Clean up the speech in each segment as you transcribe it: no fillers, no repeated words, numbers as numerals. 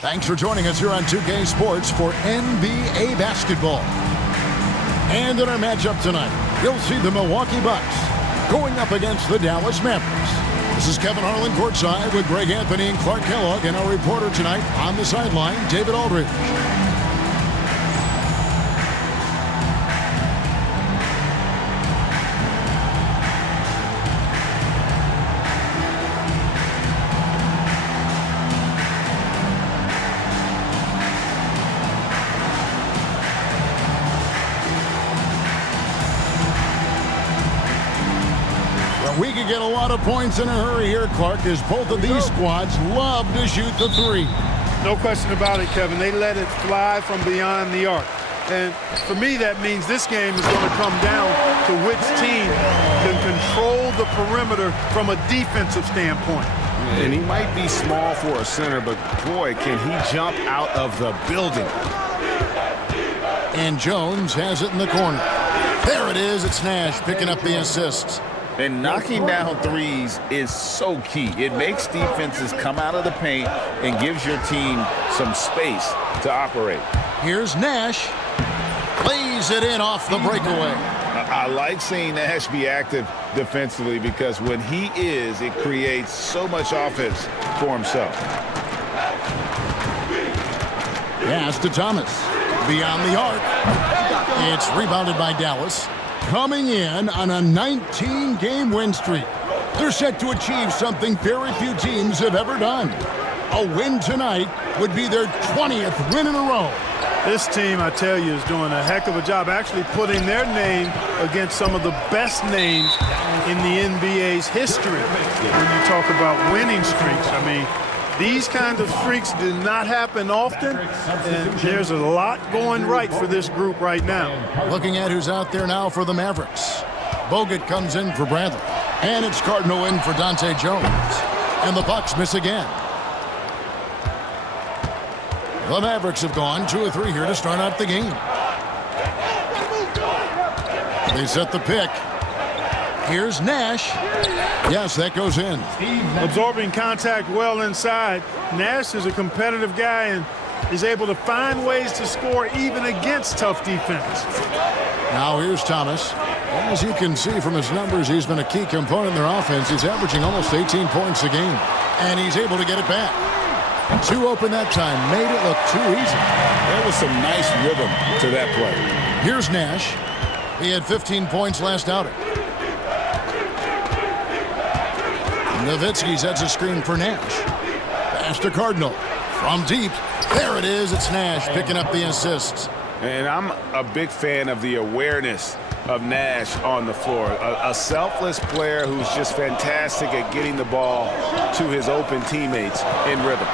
Thanks for joining us here on 2K Sports for NBA basketball. And in our matchup tonight, you'll see the Milwaukee Bucks going up against the Dallas Mavericks. This is Kevin Harlan courtside with Greg Anthony and Clark Kellogg, and our reporter tonight on the sideline, David Aldridge. We could get a lot of points in a hurry here, Clark, as both of these squads love to shoot the three. No question about it, Kevin. They let it fly from beyond the arc. And for me, that means this game is going to come down to which team can control the perimeter from a defensive standpoint. And he might be small for a center, but boy, can he jump out of the building. And Jones has it in the corner. There it is. It's Nash picking up the assists. And knocking down threes is so key. It makes defenses come out of the paint and gives your team some space to operate. Here's Nash. Plays it in off the breakaway. I like seeing Nash be active defensively because when he is, it creates so much offense for himself. Pass to Thomas. Beyond the arc. It's rebounded by Dallas. Coming in on a 19-game win streak. They're set to achieve something very few teams have ever done. A win tonight would be their 20th win in a row. This team, I tell you, is doing a heck of a job actually putting their name against some of the best names in the NBA's history. When you talk about winning streaks, I mean, these kinds of streaks do not happen often, and there's a lot going right for this group right now. Looking at who's out there now for the Mavericks. Bogut comes in for Bradley, and it's Cardinal in for Dante Jones. And the Bucks miss again. The Mavericks have gone 2 of 3 here to start out the game. They set the pick. Here's Nash. Yes, that goes in. Absorbing contact well inside. Nash is a competitive guy and is able to find ways to score even against tough defense. Now here's Thomas. As you can see from his numbers, he's been a key component in their offense. He's averaging almost 18 points a game, and he's able to get it back. 2 open that time, made it look too easy. There was some nice rhythm to that play. Here's Nash. He had 15 points last outing. Nowitzki sets a screen for Nash. Pass to Cardinal. From deep. There it is. It's Nash picking up the assists. And I'm a big fan of the awareness of Nash on the floor. A selfless player who's just fantastic at getting the ball to his open teammates in rhythm.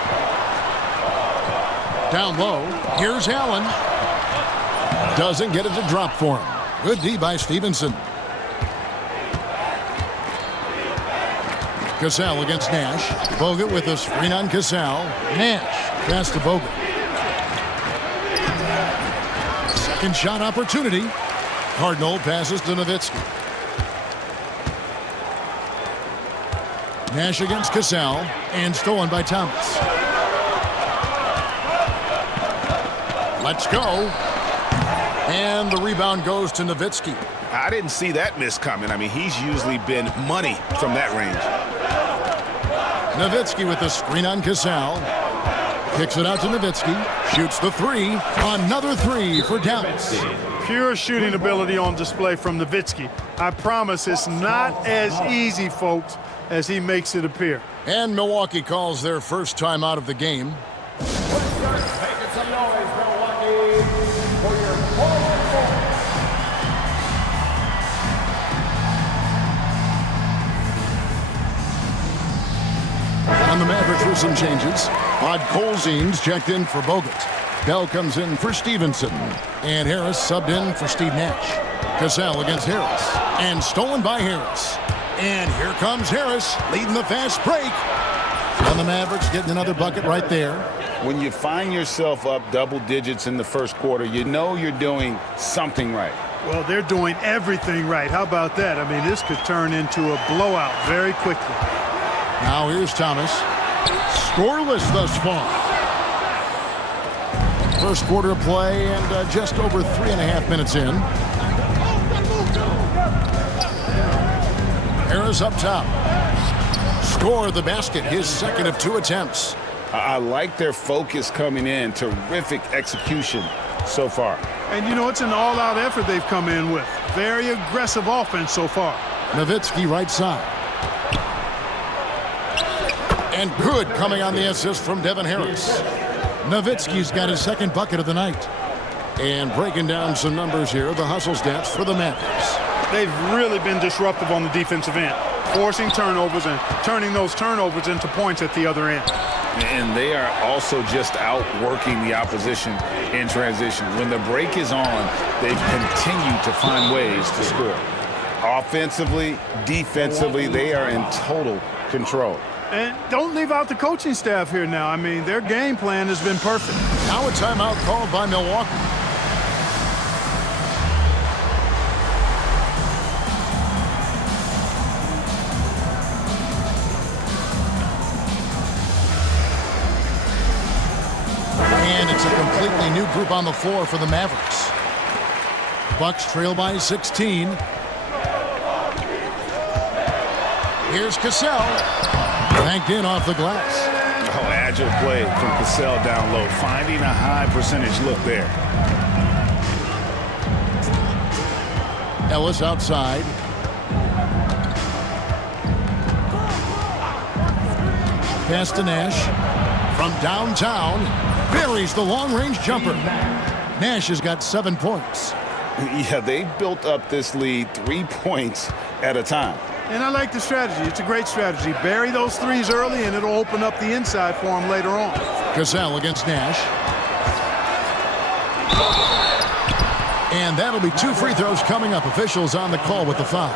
Down low. Here's Allen. Doesn't get it to drop for him. Good D by Stevenson. Cassell against Nash. Bogut with a screen on Cassell. Nash pass to Bogut. Second shot opportunity. Cardinal passes to Nowitzki. Nash against Cassell and stolen by Thomas. Let's go. And the rebound goes to Nowitzki. I didn't see that miss coming. I mean, he's usually been money from that range. Nowitzki with the screen on Cassell. Kicks it out to Nowitzki. Shoots the 3. Another 3 for Dallas. Pure shooting ability on display from Nowitzki. I promise it's not as easy, folks, as he makes it appear. And Milwaukee calls their first time out of the game. On the Mavericks with some changes. Colzine's checked in for Bogut. Bell comes in for Stevenson. And Harris subbed in for Steve Nash. Cassell against Harris. And stolen by Harris. And here comes Harris leading the fast break. And the Mavericks getting another bucket right there. When you find yourself up double digits in the first quarter, you know you're doing something right. Well, they're doing everything right. How about that? I mean, this could turn into a blowout very quickly. Now here's Thomas. Scoreless thus far. first quarter of play and just over 3.5 minutes in. Harris up top. Score the basket, his second of 2 attempts. I like their focus coming in. Terrific execution so far. And, you know, it's an all-out effort they've come in with. Very aggressive offense so far. Nowitzki right side. And good coming on the assist from Devin Harris. Nowitzki's got his second bucket of the night. And breaking down some numbers here, the hustle stats for the Mavericks. They've really been disruptive on the defensive end, forcing turnovers and turning those turnovers into points at the other end. And they are also just outworking the opposition in transition. When the break is on, they've continued to find ways to score. Offensively, defensively, they are in total control. And don't leave out the coaching staff here now. I mean, their game plan has been perfect. Now a timeout called by Milwaukee. And it's a completely new group on the floor for the Mavericks. Bucks trail by 16. Here's Cassell. Banked in off the glass. Oh, agile play from Cassell down low, finding a high percentage look there. Ellis outside. Pass to Nash. From downtown, buries the long-range jumper. Nash has got 7 points. Yeah, they've built up this lead 3 points at a time. And I like the strategy. It's a great strategy. Bury those threes early, and it'll open up the inside for him later on. Cassell against Nash. And that'll be 2 free throws coming up. Officials on the call with the foul.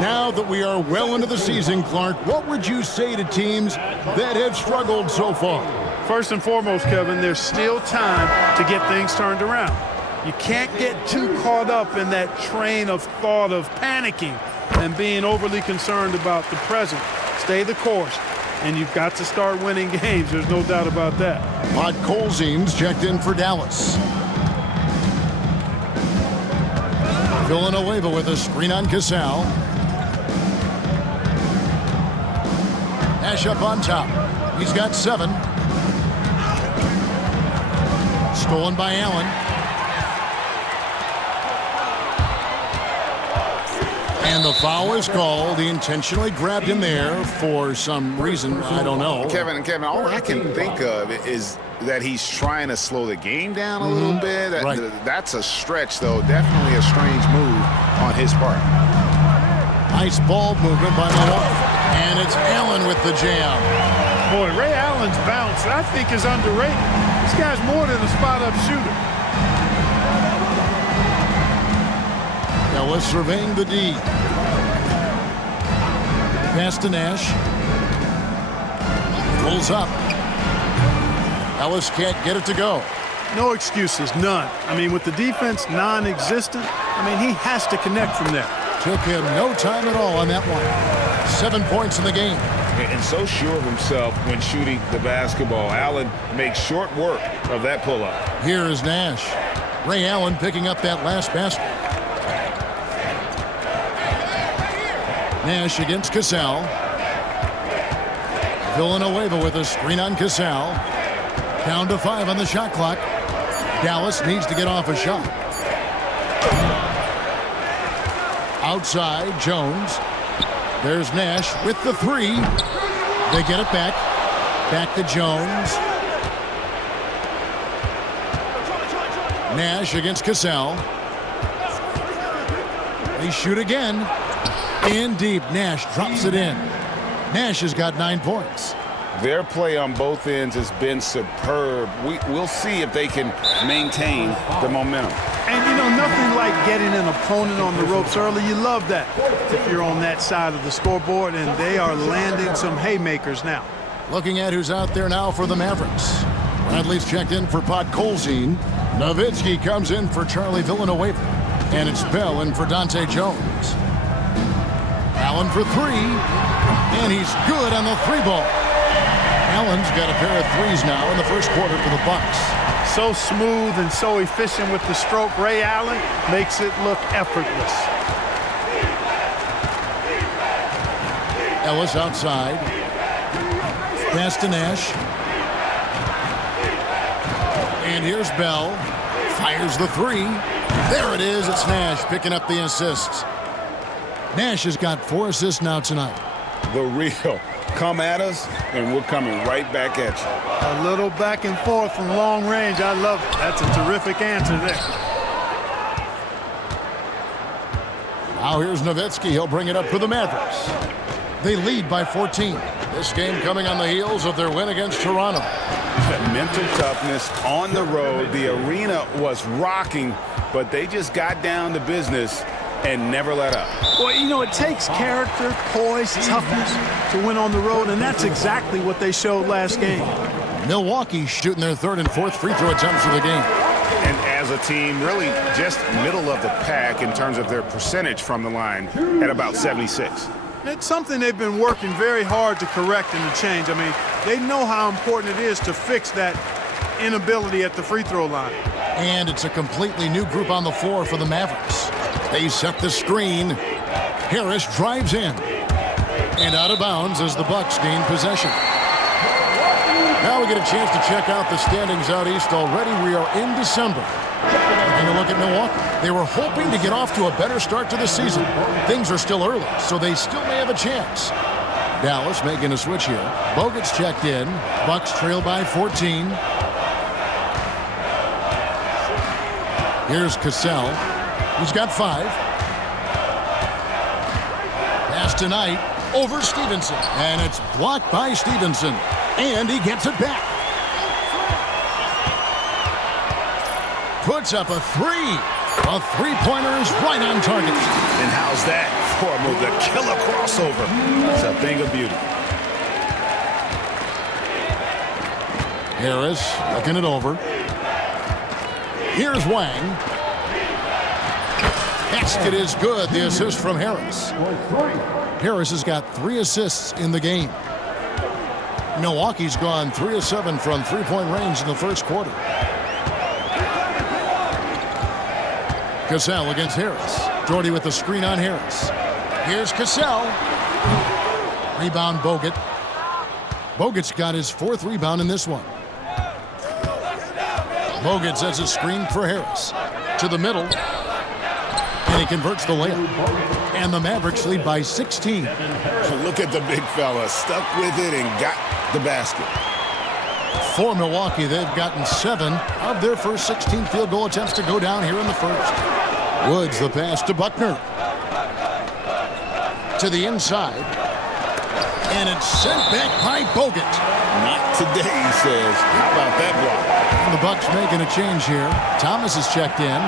Now that we are well into the season, Clark, what would you say to teams that have struggled so far? First and foremost, Kevin, there's still time to get things turned around. You can't get too caught up in that train of thought of panicking and being overly concerned about the present. Stay the course, and you've got to start winning games. There's no doubt about that. Colzine's checked in for Dallas. Villanueva with a screen on Cassell. Nash up on top. He's got 7. Stolen by Allen. And the foul is called. He intentionally grabbed him there for some reason. I don't know. Kevin, all I can think of is that he's trying to slow the game down a little bit. Right. That's a stretch, though. Definitely a strange move on his part. Nice ball movement by Milwaukee. And it's Allen with the jam. Boy, Ray Allen's bounce, I think, is underrated. This guy's more than a spot-up shooter. Ellis surveying the D. Pass to Nash. Pulls up. Ellis can't get it to go. No excuses, none. I mean, with the defense non-existent, I mean, he has to connect from there. Took him no time at all on that one. 7 points in the game. And so sure of himself when shooting the basketball. Allen makes short work of that pull-up. Here is Nash. Ray Allen picking up that last basket. Nash against Cassell. Villanueva with a screen on Cassell. Down to 5 on the shot clock. Dallas needs to get off a shot. Outside, Jones. There's Nash with the 3. They get it back. Back to Jones. Nash against Cassell. They shoot again. In deep. Nash drops it in. Nash has got 9 points. Their play on both ends has been superb. We'll see if they can maintain the momentum. And, you know, nothing like getting an opponent on the ropes early. You love that if you're on that side of the scoreboard, and they are landing some haymakers now. Looking at who's out there now for the Mavericks. Bradley's checked in for Colzine. Nowitzki comes in for Charlie Villanueva. And it's Bell in for Dante Jones. Allen for 3. And he's good on the 3 ball. Allen's got a pair of threes now in the first quarter for the Bucks. So smooth and so efficient with the stroke. Ray Allen makes it look effortless. Ellis outside. Pass to Nash. And here's Bell. Fires the three. There it is. It's Nash picking up the assists. Nash has got 4 assists now tonight. The real. Come at us, and we're coming right back at you. A little back and forth from long range. I love it. That's a terrific answer there. Now here's Nowitzki. He'll bring it up for the Mavericks. They lead by 14. This game coming on the heels of their win against Toronto. Mental toughness on the road. The arena was rocking, but they just got down to business and never let up. Well, you know, it takes character, poise, toughness to win on the road, and that's exactly what they showed last game. Milwaukee shooting their 3rd and 4th free throw attempts of the game. And as a team, really just middle of the pack in terms of their percentage from the line at about 76. It's something they've been working very hard to correct and to change. I mean, they know how important it is to fix that inability at the free throw line. And it's a completely new group on the floor for the Mavericks. They set the screen. Harris drives in. And out of bounds as the Bucks gain possession. Now we get a chance to check out the standings out east already. We are in December. Taking a look at Milwaukee. They were hoping to get off to a better start to the season. Things are still early, so they still may have a chance. Dallas making a switch here. Bogut's checked in. Bucks trail by 14. Here's Cassell. He's got 5. Pass tonight over Stevenson. And it's blocked by Stevenson. And he gets it back. Puts up a 3. A three-pointer is right on target. And how's that for a move? The killer crossover. It's a thing of beauty. Harris looking it over. Here's Wang. Basket is good. The assist from Harris. Harris has got 3 assists in the game. Milwaukee's gone 3 of 7 from three-point range in the first quarter. Cassell against Harris. Jordy with the screen on Harris. Here's Cassell. Rebound Bogut. Bogut's got his 4th rebound in this one. Bogut sets a screen for Harris. To the middle. And he converts the layup. And the Mavericks lead by 16. Look at the big fella. Stuck with it and got the basket. For Milwaukee, they've gotten 7 of their first 16 field goal attempts to go down here in the first. Woods the pass to Buckner. To the inside. And it's sent back by Bogut. Not today, he says. How about that block? And the Bucks making a change here. Thomas is checked in.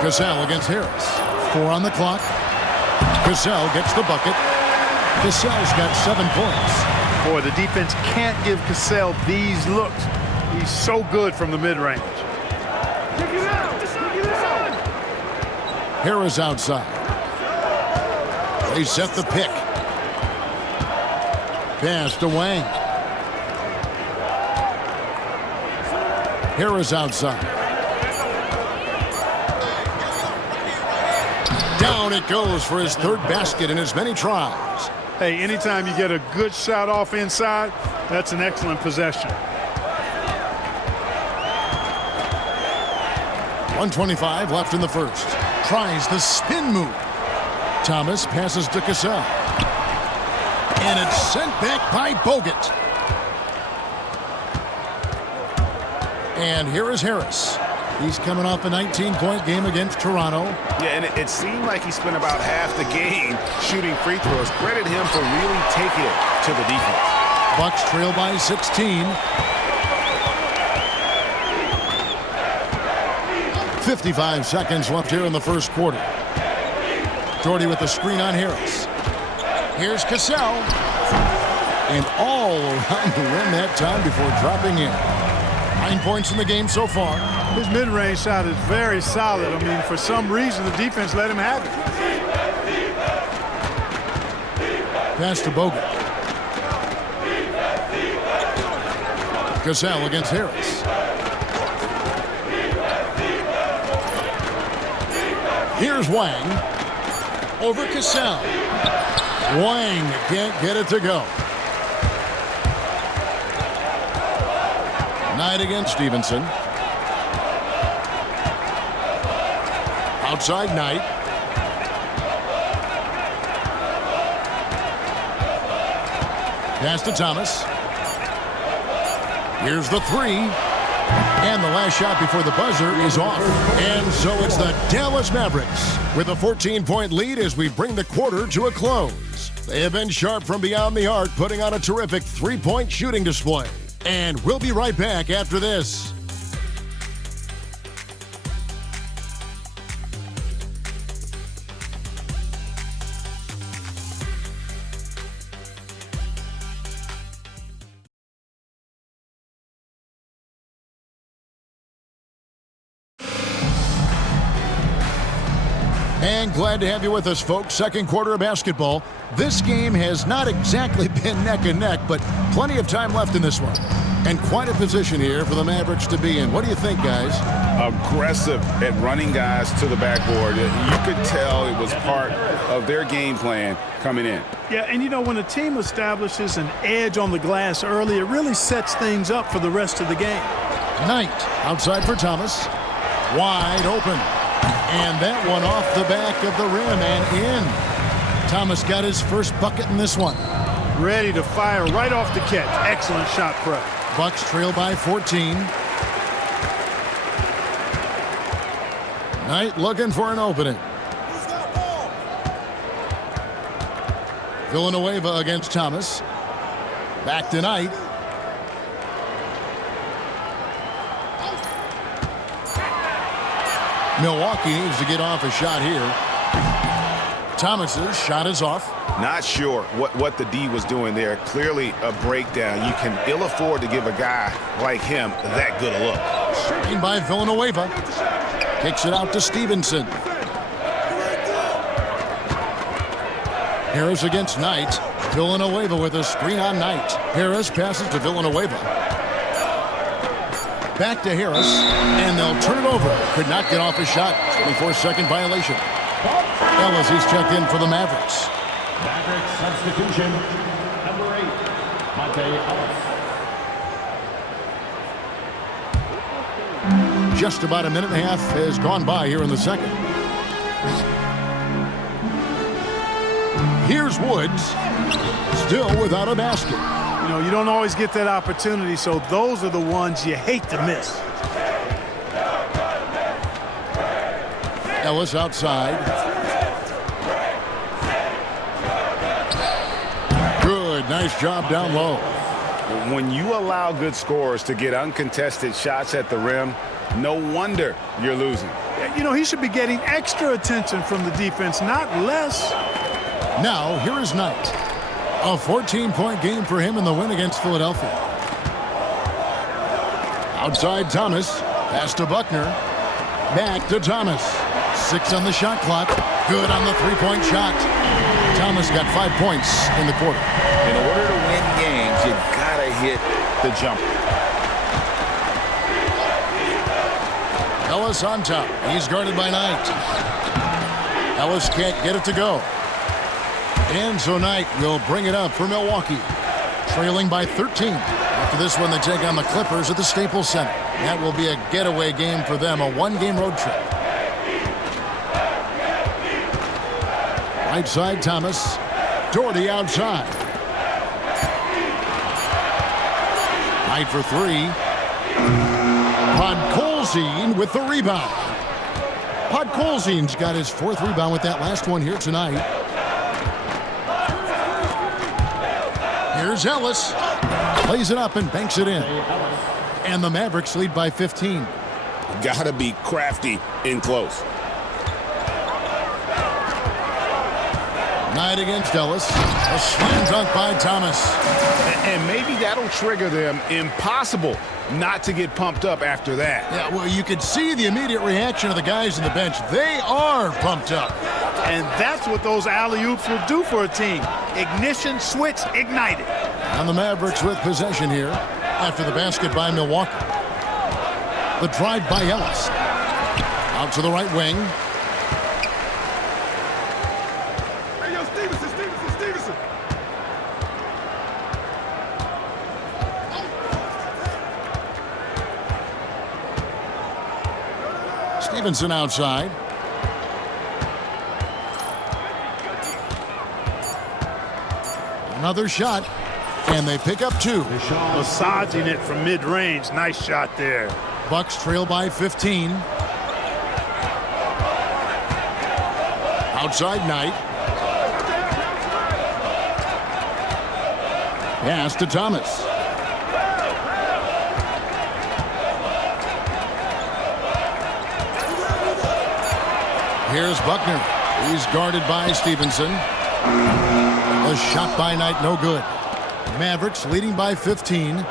Cassell against Harris. 4 on the clock. Cassell gets the bucket. Cassell's got 7 points. Boy, the defense can't give Cassell these looks. He's so good from the mid-range. Harris outside. They set the pick. Pass to Wang. Harris outside. Down it goes for his 3rd basket in as many tries. Hey, anytime you get a good shot off inside, that's an excellent possession. 1:25 left in the first. Tries the spin move. Thomas passes to Cassell. And it's sent back by Bogut. And here is Harris. He's coming off a 19-point game against Toronto. Yeah, and it seemed like he spent about half the game shooting free throws. Credit him for really taking it to the defense. Bucks trail by 16. 55 seconds left here in the first quarter. Jordy with the screen on Harris. Here's Cassell. And all around the rim that time before dropping in. 9 points in the game so far. His mid-range shot is very solid. I mean, for some reason, the defense let him have it. Pass to Bogut. Cassell against Harris. Here's Wang. Over Cassell. Wang can't get it to go. Knight against Stevenson. Outside Knight. Pass to Thomas. Here's the three. And the last shot before the buzzer is off. And so it's the Dallas Mavericks with a 14-point lead as we bring the quarter to a close. They have been sharp from beyond the arc, putting on a terrific three-point shooting display. And we'll be right back after this. And glad to have you with us, folks. Second quarter of basketball. This game has not exactly been neck and neck, but plenty of time left in this one. And quite a position here for the Mavericks to be in. What do you think, guys? Aggressive at running guys to the backboard. You could tell it was part of their game plan coming in. Yeah, and you know, when a team establishes an edge on the glass early, it really sets things up for the rest of the game. Knight outside for Thomas. Wide open. And that one off the back of the rim and in. Thomas got his first bucket in this one. Ready to fire right off the catch. Excellent shot prep. Bucks trail by 14. Knight looking for an opening. Villanueva against Thomas. Back to Knight. Milwaukee needs to get off a shot here. Thomas's shot is off. Not sure what the D was doing there. Clearly a breakdown. You can ill afford to give a guy like him that good a look. Screen by Villanueva. Kicks it out to Stevenson. Harris against Knight. Villanueva with a screen on Knight. Harris passes to Villanueva. Back to Harris, and they'll turn it over. Could not get off his shot. 24-second violation. Ellis, he's checked in for the Mavericks. Mavericks substitution, number 8, Ellis. Just about a minute and a half has gone by here in the second. Here's Woods, still without a basket. You know, you don't always get that opportunity, so those are the ones you hate to miss. Ellis outside. Good, nice job down low. When you allow good scorers to get uncontested shots at the rim, no wonder you're losing. You know, he should be getting extra attention from the defense, not less. Now, here is Knight. A 14-point game for him in the win against Philadelphia. Outside Thomas. Pass to Buckner. Back to Thomas. 6 on the shot clock. Good on the three-point shot. Thomas got 5 points in the quarter. In order to win games, you gotta hit the jumper. Ellis on top. He's guarded by Knight. Ellis can't get it to go. And so Knight will bring it up for Milwaukee. Trailing by 13. After this one, they take on the Clippers at the Staples Center. That will be a getaway game for them, a one-game road trip. Right side, Thomas. Doherty outside. Knight for three. Podkolzin with the rebound. Podkolzin's got his 4th rebound with that last one here tonight. Here's Ellis. Plays it up and banks it in. And the Mavericks lead by 15. Gotta be crafty in close. Knight against Ellis. A slam dunk by Thomas. And maybe that'll trigger them. Impossible not to get pumped up after that. Yeah, well, you could see the immediate reaction of the guys on the bench. They are pumped up. And that's what those alley-oops will do for a team. Ignition switch ignited. And the Mavericks with possession here after the basket by Milwaukee. The drive by Ellis. Out to the right wing. Hey, yo, Stevenson. Stevenson outside. Another shot, and they pick up 2. Massaging it from mid-range. Nice shot there. Bucks trail by 15. Outside Knight. Pass to Thomas. Here's Buckner. He's guarded by Stevenson. A shot by Knight, no good. Mavericks leading by 15.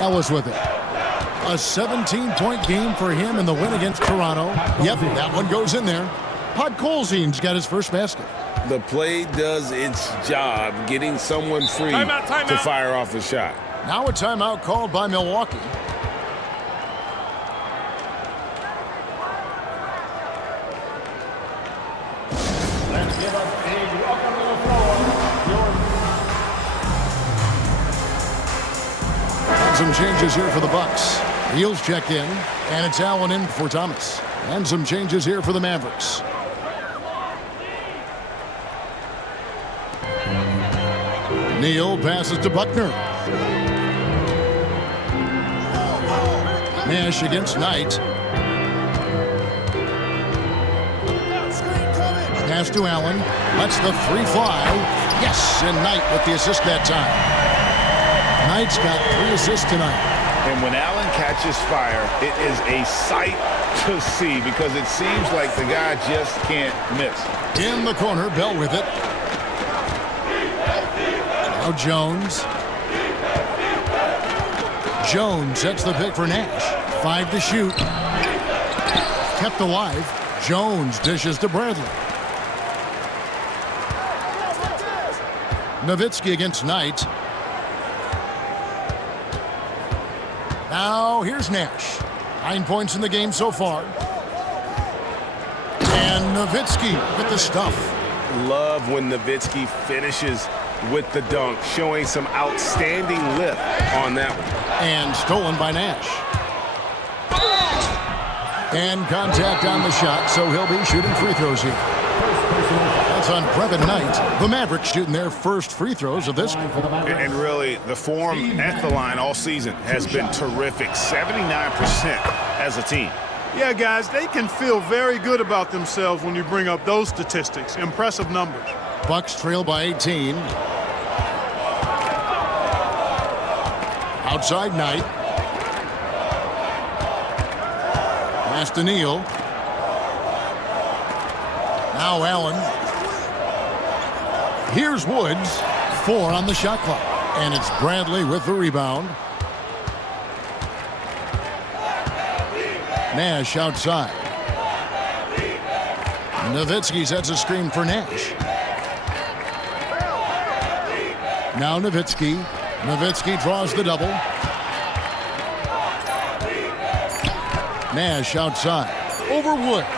Ellis with it. A 17-point game for him in the win against Toronto. Yep, that one goes in there. Podkolzin's got his first basket. The play does its job getting someone free to fire off a shot. Now a timeout called by Milwaukee. Let's give a big welcome to the floor. Some changes here for the Bucks. Heels check in, and it's Allen in for Thomas. And some changes here for the Mavericks. Neal passes to Buckner. Nash against Knight. Pass to Allen. Lets the 3 fly. Yes, and Knight with the assist that time. Knight's got 3 assists tonight. And when Allen catches fire, it is a sight to see because it seems like the guy just can't miss. In the corner, Bell with it. Now Jones. Jones sets the pick for Nash. 5 to shoot. Kept alive. Jones dishes to Bradley. Nowitzki against Knight. Now here's Nash. 9 points in the game so far. And Nowitzki with the stuff. Love when Nowitzki finishes with the dunk, showing some outstanding lift on that one. And stolen by Nash. And contact on the shot, so he'll be shooting free throws here. That's on Brevin Knight. The Mavericks shooting their first free throws of this game. And really, the form at the line all season has been terrific. 79% as a team. Yeah, guys, they can feel very good about themselves when you bring up those statistics. Impressive numbers. Bucks trail by 18. Outside Knight. Pass to Neal. Now Allen. Here's Woods. 4 on the shot clock. And it's Bradley with the rebound. Nash outside. Nowitzki sets a screen for Nash. Now Nowitzki. Nowitzki draws the double. Nash outside. Over Woods.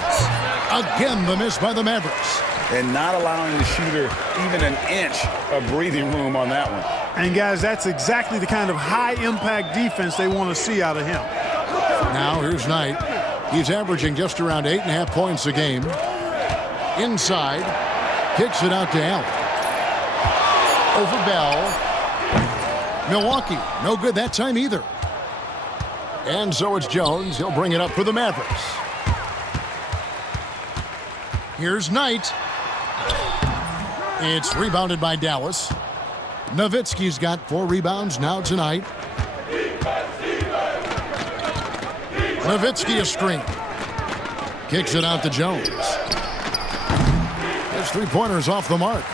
Again, the miss by the Mavericks. And not allowing the shooter even an inch of breathing room on that one. And, guys, that's exactly the kind of high-impact defense they want to see out of him. Now here's Knight. He's averaging just around 8.5 points a game. Inside. Kicks it out to Allen. Over Bell. Milwaukee, no good that time either. And so it's Jones. He'll bring it up for the Mavericks. Here's Knight. It's rebounded by Dallas. Nowitzki's got 4 rebounds now tonight. Nowitzki a screen. Kicks it out to Jones. His 3-pointers off the mark.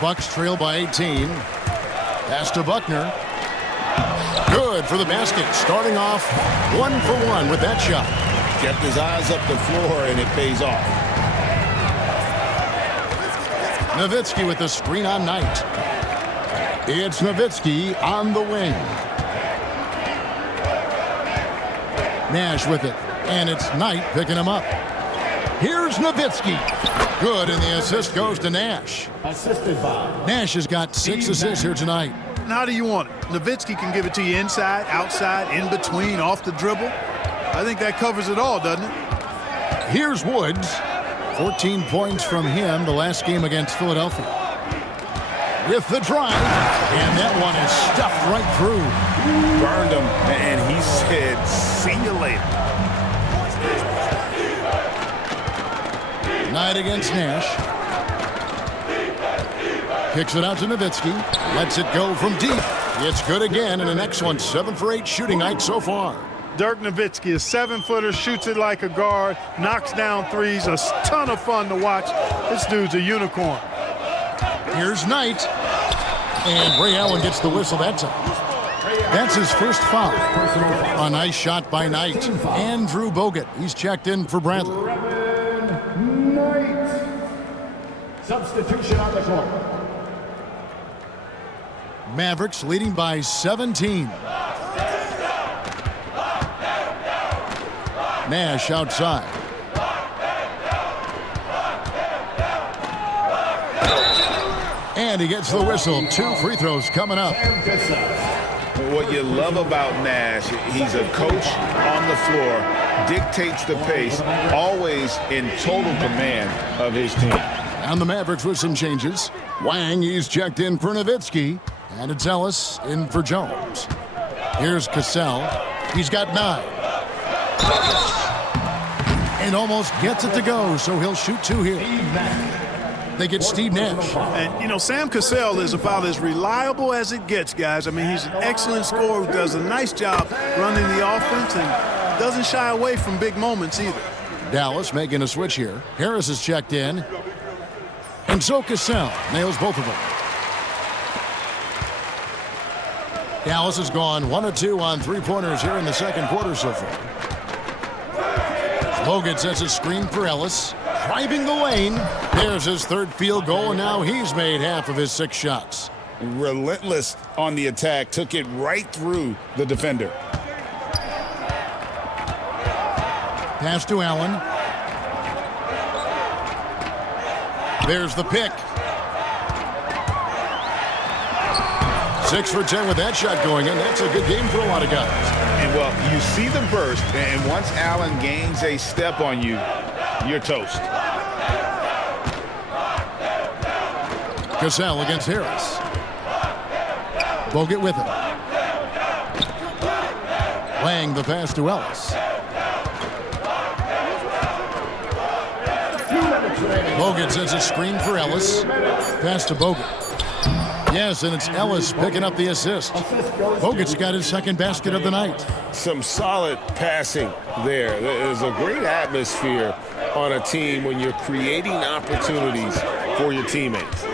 Bucks trail by 18. Pass to Buckner. Good for the basket. Starting off 1 for 1 with that shot. Kept his eyes up the floor, and it pays off. Nowitzki with the screen on Knight. It's Nowitzki on the wing. Nash with it, and it's Knight picking him up. Here's Nowitzki. Good, and the assist goes to Nash. Assisted by Nash has got 6 assists here tonight. How do you want it? Nowitzki can give it to you inside, outside, in between, off the dribble. I think that covers it all, doesn't it? Here's Woods. 14 points from him the last game against Philadelphia. With the drive, and that one is stuffed right through. Burned him, and he said, see you later. Knight against Nash. Kicks it out to Nowitzki. Lets it go from deep. It's good again, and the next one, 7 for 8 shooting night so far. Dirk Nowitzki, a 7-footer, shoots it like a guard, knocks down threes, a ton of fun to watch. This dude's a unicorn. Here's Knight. And Ray Allen gets the whistle that time. That's his first foul. A nice shot by Knight. Andrew Bogut. He's checked in for Bradley. Knight. Substitution on the court. Mavericks leading by 17. Nash outside. And he gets the whistle. 2 free throws coming up. What you love about Nash, he's a coach on the floor, dictates the pace, always in total command of his team. And the Mavericks with some changes. Wang, he's checked in for Nowitzki. And it's Ellis in for Jones. Here's Cassell. He's got 9. And almost gets it to go, so he'll shoot 2 here. They get Steve Nash. And, you know, Sam Cassell is about as reliable as it gets, guys. I mean, he's an excellent scorer who does a nice job running the offense and doesn't shy away from big moments either. Dallas making a switch here. Harris is checked in. And so Cassell nails both of them. Dallas has gone 1 of 2 on 3-pointers here in the second quarter so far. Bogut sets a screen for Ellis. Driving the lane. There's his 3rd field goal, and now he's made half of his 6 shots. Relentless on the attack, took it right through the defender. Pass to Allen. There's the pick. 6 for 10 with that shot going in. That's a good game for a lot of guys. And, well, you see the burst, and once Allen gains a step on you, you're toast. Cassell against Harris. Bogut with it. Wang the pass to Ellis. Bogut sets a screen for Ellis. Pass to Bogut. Yes, and it's Ellis picking up the assist. Bogut's got his 2nd basket of the night. Some solid passing there. There's a great atmosphere on a team when you're creating opportunities for your teammates.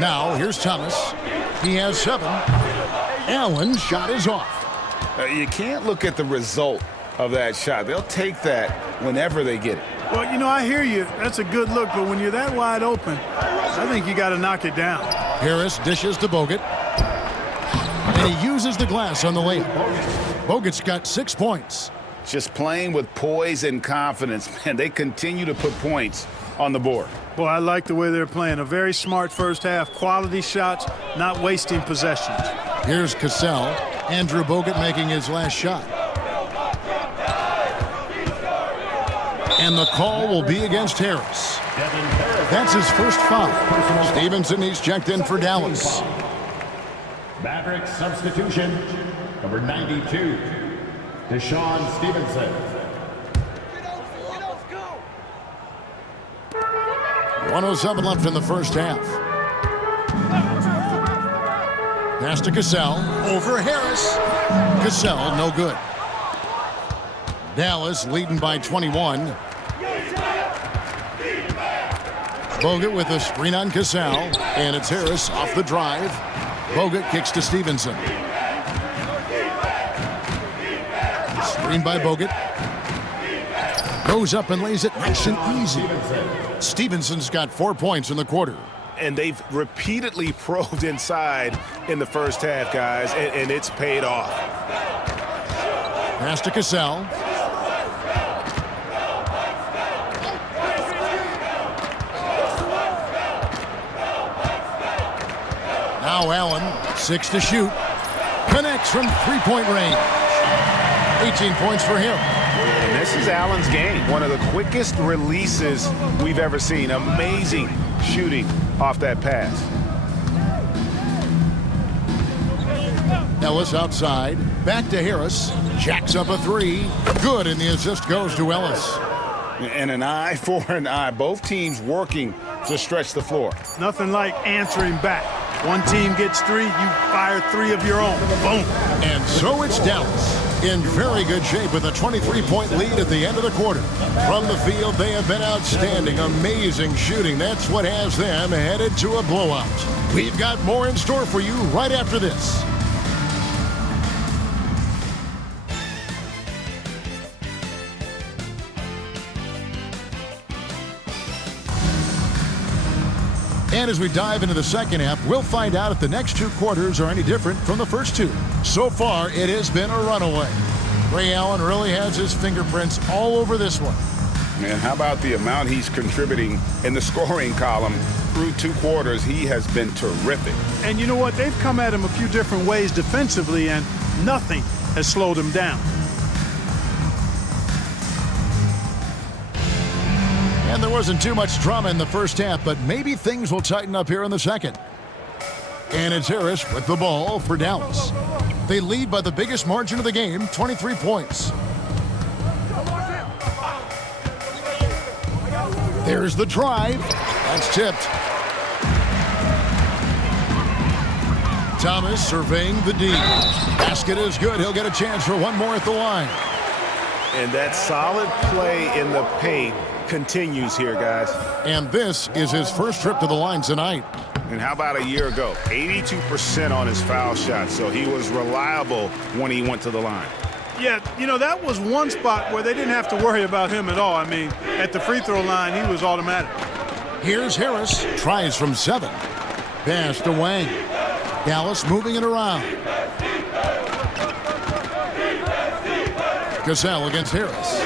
Now, here's Thomas. He has 7. Allen's shot is off. You can't look at the result of that shot. They'll take that whenever they get it. Well, you know, I hear you. That's a good look, but when you're that wide open, I think you got to knock it down. Harris dishes to Bogut. And he uses the glass on the layup. Bogut's got 6 points. Just playing with poise and confidence, man. They continue to put points on the board. Boy, I like the way they're playing. A very smart first half. Quality shots, not wasting possessions. Here's Cassell. Andrew Bogut making his last shot. And the call will be against Harris. That's his first foul. Stevenson, he's checked in for Dallas. Maverick substitution, number 92, Deshaun Stevenson. 1:07 left in the first half. Pass to Cassell. Over Harris. Cassell, no good. Dallas leading by 21. Bogut with a screen on Cassell. And it's Harris off the drive. Bogut kicks to Stevenson. Screen by Bogut. Goes up and lays it nice and easy. Stevenson's got 4 points in the quarter. And they've repeatedly probed inside in the first half, guys, and it's paid off. Pass to Cassell. Now Allen, 6 to shoot. Connects from three-point range. 18 points for him. And this is Allen's game. One of the quickest releases we've ever seen. Amazing shooting off that pass. Ellis outside. Back to Harris. Jacks up a three. Good, and the assist goes to Ellis. And an eye for an eye. Both teams working to stretch the floor. Nothing like answering back. One team gets 3, you fire 3 of your own. Boom. And so it's Dallas in very good shape with a 23-point lead at the end of the quarter. From the field, they have been outstanding. Amazing shooting. That's what has them headed to a blowout. We've got more in store for you right after this. And as we dive into the second half, we'll find out if the next 2 quarters are any different from the first 2. So far, it has been a runaway. Ray Allen really has his fingerprints all over this one. Man, how about the amount he's contributing in the scoring column through 2 quarters? He has been terrific. And you know what? They've come at him a few different ways defensively, and nothing has slowed him down. And there wasn't too much drama in the first half, but maybe things will tighten up here in the second. And it's Harris with the ball for Dallas. They lead by the biggest margin of the game, 23 points. There's the drive. That's tipped. Thomas surveying the D. Basket is good. He'll get a chance for one more at the line. And that solid play in the paint continues here, guys. And this is his first trip to the line tonight. And how about a year ago? 82% on his foul shot, so he was reliable when he went to the line. Yeah, you know, that was one spot where they didn't have to worry about him at all. I mean, at the free throw line, he was automatic. Here's Harris. Tries from 7. Pass to Wang. Dallas moving it around. Cassell against Harris.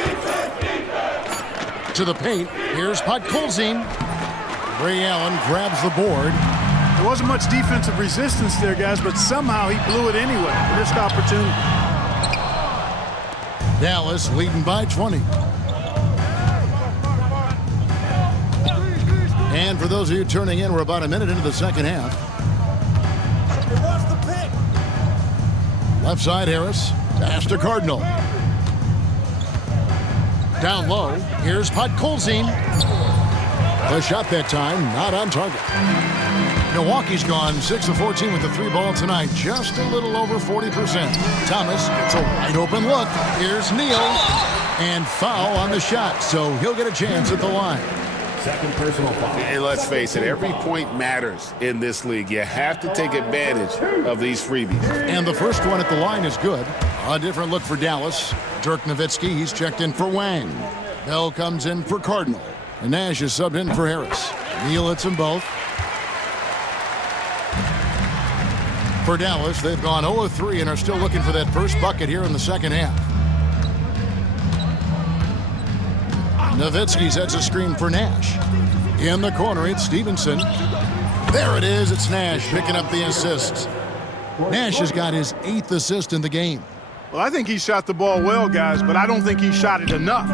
To the paint. Here's Podkolzin. Ray Allen grabs the board. There wasn't much defensive resistance there, guys, but somehow he blew it anyway. Missed opportunity. Dallas leading by 20. And for those of you turning in, we're about a minute into the second half. Left side, Harris. Pass to Cardinal. Down low. Here's Podkolzin. The shot that time, not on target. Milwaukee's gone 6 of 14 with the 3 ball tonight. Just a little over 40%. Thomas gets a wide open look. Here's Neal. And foul on the shot, so he'll get a chance at the line. Second personal foul. And let's face it, every point matters in this league. You have to take advantage of these freebies. And the first one at the line is good. A different look for Dallas. Dirk Nowitzki, he's checked in for Wang. Bell comes in for Cardinal. And Nash is subbed in for Harris. Neal hits them both. For Dallas, they've gone 0 of 3 and are still looking for that first bucket here in the second half. Nowitzki sets a screen for Nash. In the corner, it's Stevenson. There it is. It's Nash picking up the assist. Nash has got his 8th assist in the game. Well, I think he shot the ball well, guys, but I don't think he shot it enough.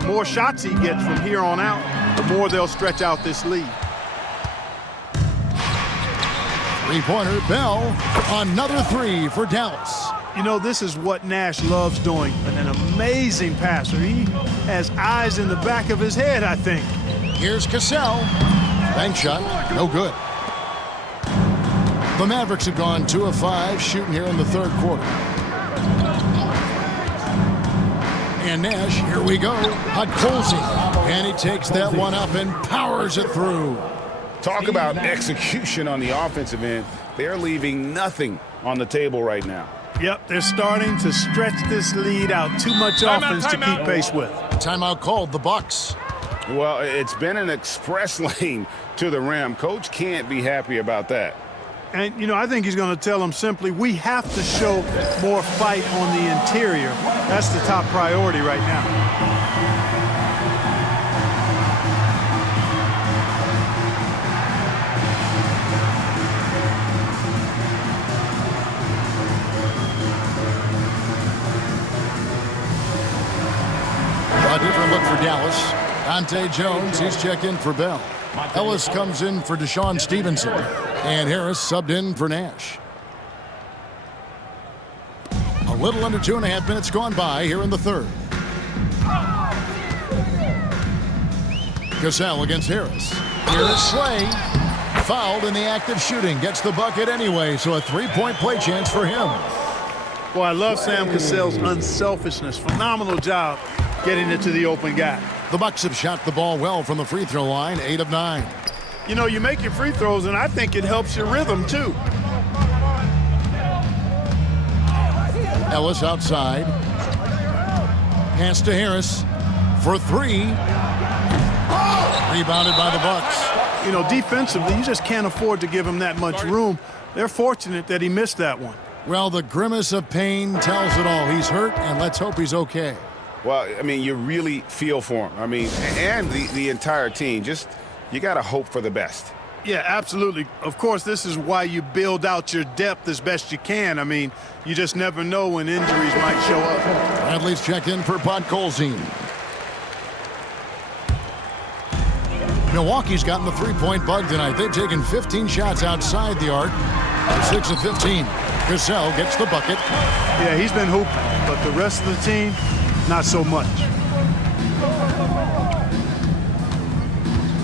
The more shots he gets from here on out, the more they'll stretch out this lead. Three-pointer, Bell. Another 3 for Dallas. You know, this is what Nash loves doing. An amazing passer. He has eyes in the back of his head, I think. Here's Cassell. Bank shot, no good. The Mavericks have gone 2 of 5 shooting here in the third quarter. And Nash, here we go. Podkolzin. And he takes that one up and powers it through. Talk about execution on the offensive end. They're leaving nothing on the table right now. Yep, they're starting to stretch this lead out. Too much offense to keep pace with. Timeout called, the Bucks. Well, it's been an express lane to the rim. Coach can't be happy about that. And, you know, I think he's going to tell them simply, we have to show more fight on the interior. That's the top priority right now. A different look for Dallas. Dante Jones, he's checked in for Bell. Ellis comes in for Deshaun Stevenson. And Harris subbed in for Nash. A little under 2.5 minutes gone by here in the third. Cassell against Harris. Here's Slay. Fouled in the act of shooting. Gets the bucket anyway, so a three-point play chance for him. Boy, I love Sam Cassell's unselfishness. Phenomenal job getting it to the open guy. The Bucks have shot the ball well from the free throw line, 8 of 9. You know, you make your free throws, and I think it helps your rhythm, too. Ellis outside. Pass to Harris for 3. Rebounded by the Bucks. You know, defensively, you just can't afford to give him that much room. They're fortunate that he missed that one. Well, the grimace of pain tells it all. He's hurt, and let's hope he's okay. Well, I mean, you really feel for him. I mean, and the entire team. Just, you got to hope for the best. Yeah, absolutely. Of course, this is why you build out your depth as best you can. I mean, you just never know when injuries might show up. Bradley's checked in for Podkolzin. Milwaukee's gotten the three-point bug tonight. They've taken 15 shots outside the arc. 6 of 15. Cassell gets the bucket. Yeah, he's been hooping, but the rest of the team, not so much.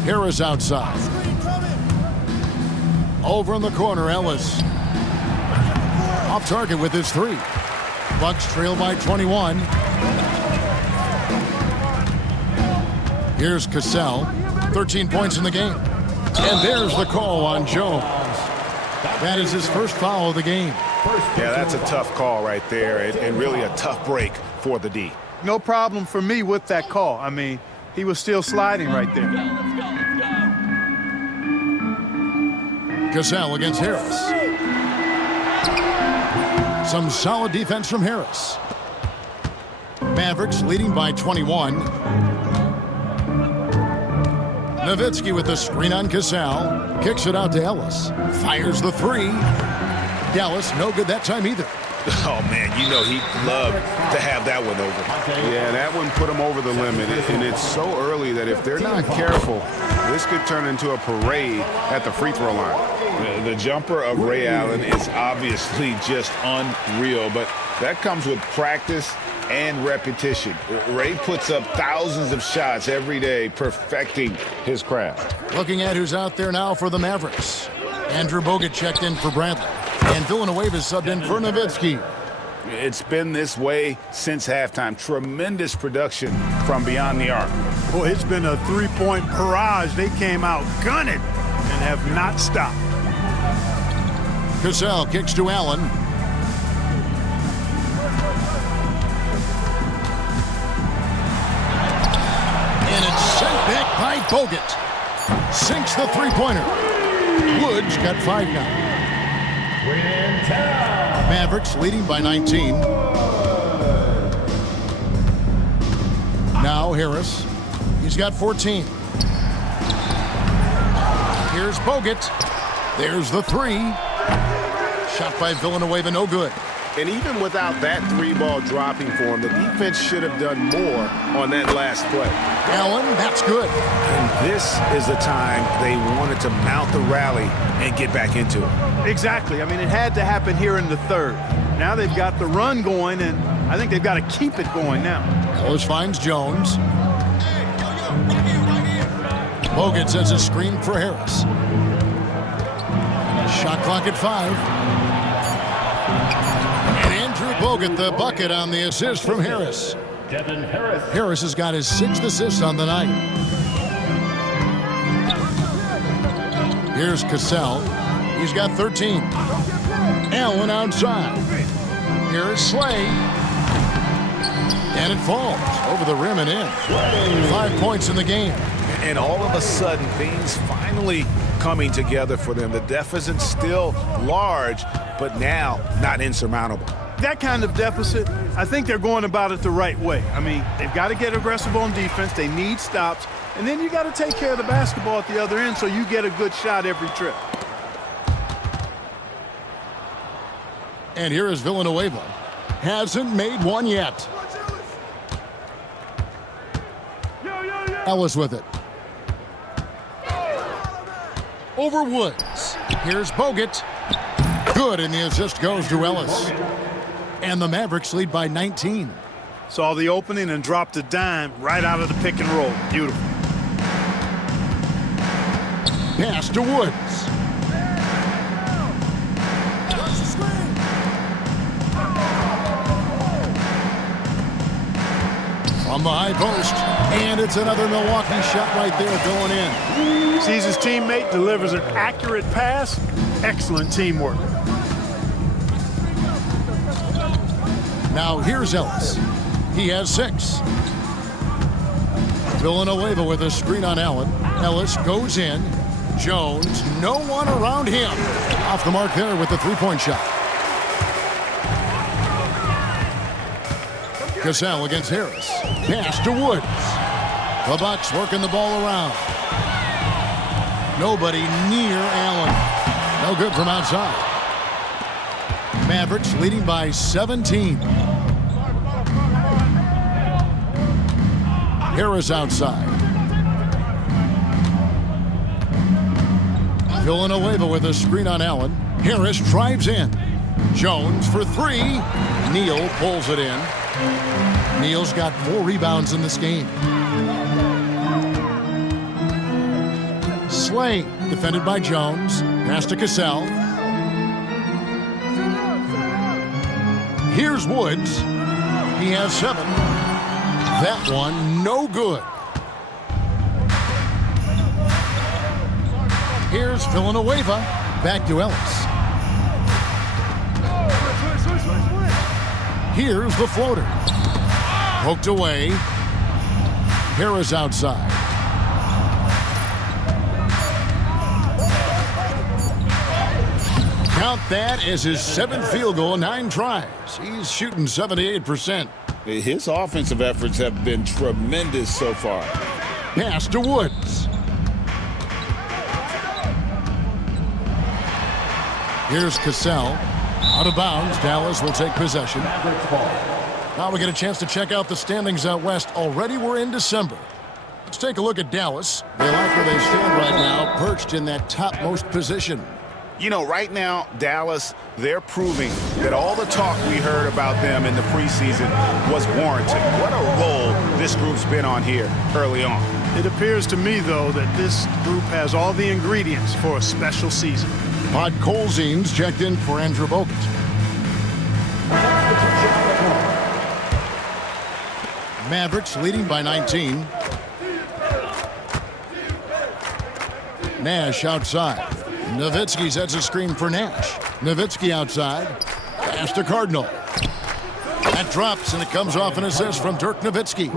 Harris outside. Over in the corner, Ellis. Off target with his 3. Bucks trail by 21. Here's Cassell. 13 points in the game. And there's the call on Jones. That is his first foul of the game. Yeah, that's a tough call right there, and really a tough break for the D. No problem for me with that call. I mean, he was still sliding right there. Cassell against Harris. Some solid defense from Harris. Mavericks leading by 21. Nowitzki with the screen on Cassell. Kicks it out to Ellis. Fires the 3. Dallas, no good that time either. Oh, man, you know he'd love to have that one over. Yeah, that one put him over the limit, and it's so early that if they're not careful, this could turn into a parade at the free throw line. The jumper of Ray Allen is obviously just unreal, but that comes with practice and repetition. Ray puts up thousands of shots every day, perfecting his craft. Looking at who's out there now for the Mavericks. Andrew Bogut checked in for Bradley. And Villanueva subbed in for Nowitzki. It's been this way since halftime. Tremendous production from beyond the arc. Boy, it's been a three-point barrage. They came out gunning and have not stopped. Cassell kicks to Allen. And it's sent back by Bogut. Sinks the three-pointer. Woods got 5 now. Mavericks leading by 19. Now Harris. He's got 14. Here's Bogut. There's the 3. Shot by Villanueva, no good. And even without that 3-ball dropping for him, the defense should have done more on that last play. Allen, that's good. And this is the time they wanted to mount the rally and get back into it. Exactly. I mean, it had to happen here in the third. Now they've got the run going, and I think they've got to keep it going now. Ellis finds Jones. Bogut sends a screen for Harris. Shot clock at 5. And Andrew Bogut, the bucket on the assist from Harris. Harris has got his 6th assist on the night. Here's Cassell. He's got 13. Allen outside. Here's Slay. And it falls over the rim and in. 5 points in the game. And all of a sudden, things finally coming together for them. The deficit's still large, but now not insurmountable. That kind of deficit, I think they're going about it the right way. I mean, they've got to get aggressive on defense. They need stops. And then you got to take care of the basketball at the other end so you get a good shot every trip. And here is Villanueva. Hasn't made one yet. Ellis with it. Over Woods. Here's Bogut. Good, and the assist goes to Ellis. And the Mavericks lead by 19. Saw the opening and dropped a dime right out of the pick and roll. Beautiful. Pass to Woods. From the high post, and it's another Milwaukee shot right there going in. Sees his teammate, delivers an accurate pass. Excellent teamwork. Now here's Ellis. He has 6. Villanueva with a screen on Allen. Ellis goes in. Jones, no one around him. Off the mark there with the three-point shot. Cassell against Harris. Pass to Woods. The Bucks working the ball around. Nobody near Allen. No good from outside. Mavericks leading by 17. Harris outside. Villanueva with a screen on Allen. Harris drives in. Jones for 3. Neal pulls it in. Neal's got 4 rebounds in this game. Slay defended by Jones. Pass to Cassell. Here's Woods. He has 7. That one no good. Here's Villanueva. Back to Ellis. Here's the floater. Poked away. Harris outside. Count that as his 7th field goal, 9 tries. He's shooting 78%. His offensive efforts have been tremendous so far. Pass to Woods. Here's Cassell. Out of bounds. Dallas will take possession. Now we get a chance to check out the standings out west. Already we're in December. Let's take a look at Dallas. They like where they stand right now, perched in that topmost position. You know, right now, Dallas, they're proving that all the talk we heard about them in the preseason was warranted. What a role this group's been on here early on. It appears to me, though, that this group has all the ingredients for a special season. Podkolzin's checked in for Andrew Bogut. Mavericks leading by 19. Nash outside. Nowitzki sets a screen for Nash. Nowitzki outside. Pass to Cardinal. That drops, and it comes off an assist from Dirk Nowitzki.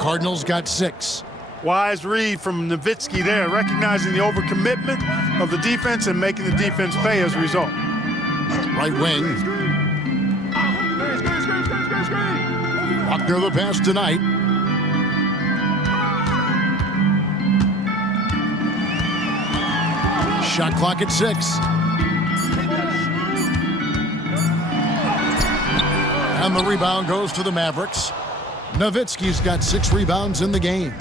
Cardinals got 6. Wise read from Nowitzki there, recognizing the overcommitment of the defense and making the defense pay as a result. Right wing. Buckner the pass tonight. Shot clock at 6. And the rebound goes to the Mavericks. Nowitzki's got 6 rebounds in the game.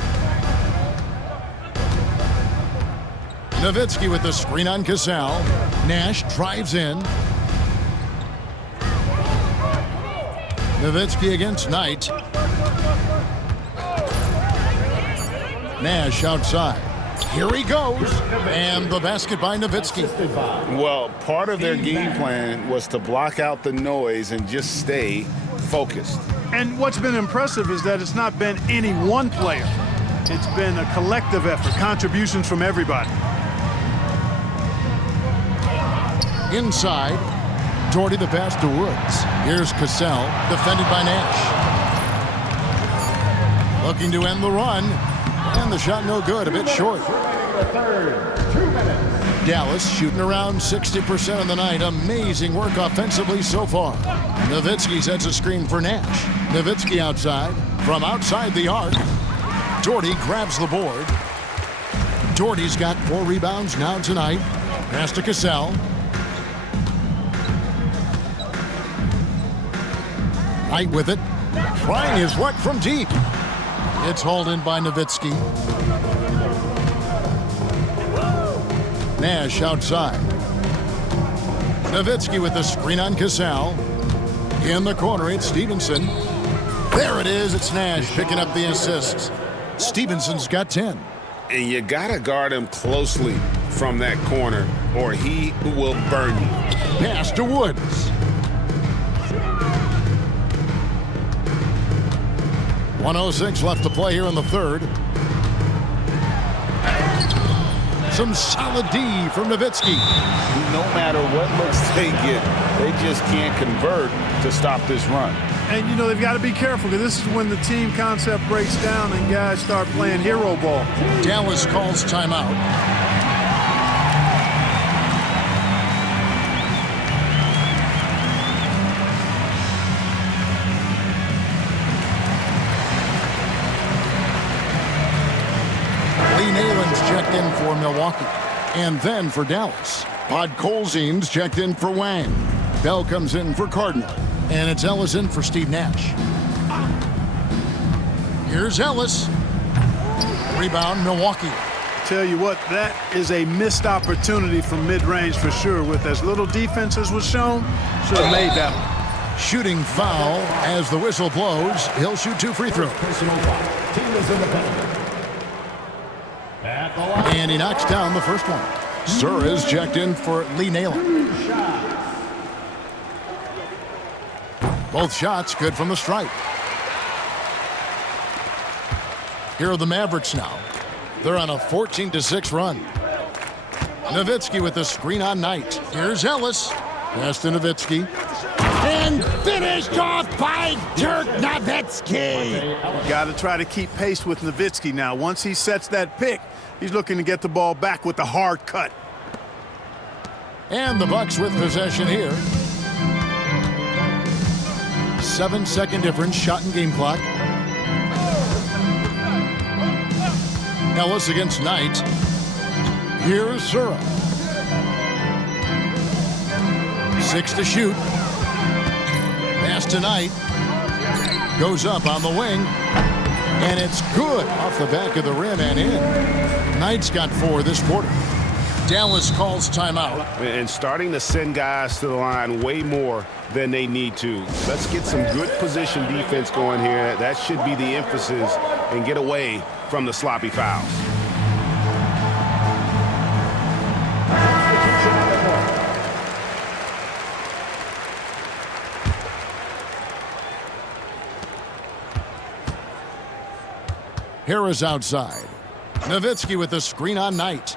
Nowitzki with the screen on Cassell. Nash drives in. Nowitzki against Knight. Nash outside. Here he goes. And the basket by Nowitzki. Well, part of their game plan was to block out the noise and just stay focused. And what's been impressive is that it's not been any one player. It's been a collective effort, contributions from everybody. Inside, Doherty the pass to Woods. Here's Cassell, defended by Nash. Looking to end the run. And the shot no good, a bit short. Dallas shooting around 60% of the night. Amazing work offensively so far. Nowitzki sets a screen for Nash. Nowitzki outside. From outside the arc. Doherty grabs the board. Doherty's got 4 rebounds now tonight. Pass to Cassell. Knight with it. Trying his luck from deep. It's hauled in by Nowitzki. Nash outside. Nowitzki with the screen on Cassell. In the corner, it's Stevenson. There it is. It's Nash picking up the assists. Stevenson's got 10. And you got to guard him closely from that corner, or he will burn you. Pass to Woods. 1:06 left to play here in the third. Some solid D from Nowitzki. No matter what looks they get, they just can't convert to stop this run. And, you know, they've got to be careful because this is when the team concept breaks down and guys start playing hero ball. Dallas calls timeout. Lee Nalen's checked in for Milwaukee. And then for Dallas, Podkolzin's checked in for Wang. Bell comes in for Cardinal. And it's Ellis in for Steve Nash. Here's Ellis. Rebound, Milwaukee. Tell you what, that is a missed opportunity from mid-range for sure. With as little defense as was shown, should have made that one. Shooting foul as the whistle blows. He'll shoot 2 free throws. Team is independent. At the line. And he knocks down the first one. Sura's checked in for Lee Nalen. Both shots good from the stripe. Here are the Mavericks now. They're on a 14-6 run. Nowitzki with the screen on Knight. Here's Ellis. Pass to Nowitzki. And finished off by Dirk Nowitzki. Got to try to keep pace with Nowitzki now. Once he sets that pick, he's looking to get the ball back with the hard cut. And the Bucks with possession here. 7-second difference, shot and game clock. Ellis against Knight. Here's Sura. 6 to shoot. Pass to Knight. Goes up on the wing. And it's good off the back of the rim and in. Knight's got 4 this quarter. Dallas calls timeout. And starting to send guys to the line way more than they need to. Let's get some good position defense going here. That should be the emphasis, and get away from the sloppy fouls. Harris outside. Nowitzki with the screen on Knight.